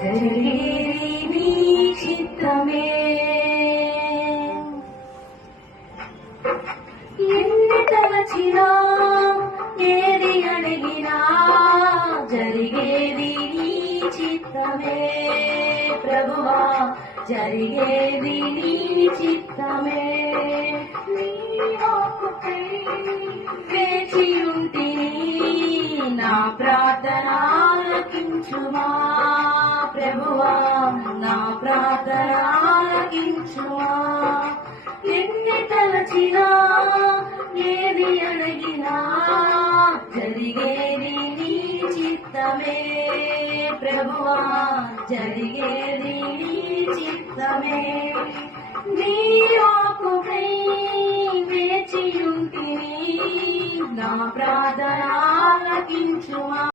జరిగేది నీ చిత్తమే. ఎన్ని తలచినా ఏది అడిగినా జరిగేది నీ చిత్తమే ప్రభువా, జరిగేది నీ చిత్తమే. నీ వాక్కుకై వేచియుంటిని, నా ప్రార్థన ఆలకించుమా ప్రభువా, నా ప్రార్థన ఆలకించుమా. ఎన్ని తలచినా ఏది అడిగినా జరిగేది నీ చిత్తమే ప్రభువా, జరిగేది నీ చిత్తమే. నీ వాక్కుకై వేచియుంటిని, నా ప్రార్థన ఆలకించుమా.